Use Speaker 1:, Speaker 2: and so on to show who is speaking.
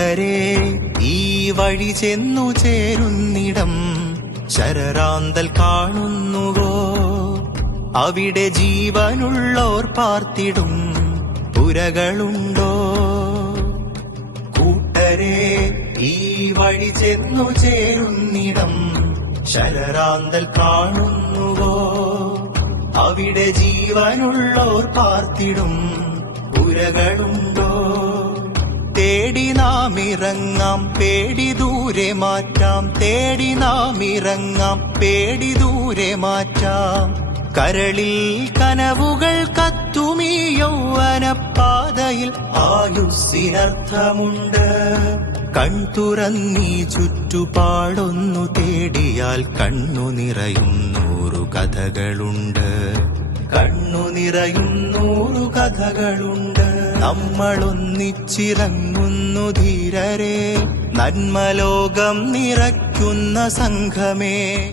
Speaker 1: കൂട്ടരെ ഈ വഴി ചെന്നു ചേരുന്നിടം ശരറാന്തൽ കാണുന്നുവോ? അവിടെ ജീവനുള്ളോർ പാർത്തിടും പുരകളുണ്ടോ? കൂട്ടരെ ഈ വഴി ചെന്നു ചേരുന്നിടം ശരറാന്തൽ കാണുന്നുവോ? അവിടെ ജീവനുള്ളോർ പാർത്തിടും പുരകളുണ്ടോ? തേടി നാം ഇറങ്ങാം പേടി ദൂരെ മാറ്റാം തേടി നാം ഇറങ്ങാം പേടി ദൂരെ മാറ്റാം. കരളിൽ കനവുകൾ കത്തുമീ യൗവനപ്പാതയിൽ ആയുസ്സിനർത്ഥമുണ്ട്. കൺതുറന്നീ ചുറ്റുപാടൊന്നു തേടിയാൽ കണ്ണു നിറയും നൂറു കഥകളുണ്ട്. കണ്ണു നിറയും നൂറു കഥകളുണ്ട്. നമ്മളൊന്നിച്ചിറങ്ങുന്നു ധീരരെ. നന്മലോകം നിറയ്ക്കുന്ന സംഘമേ.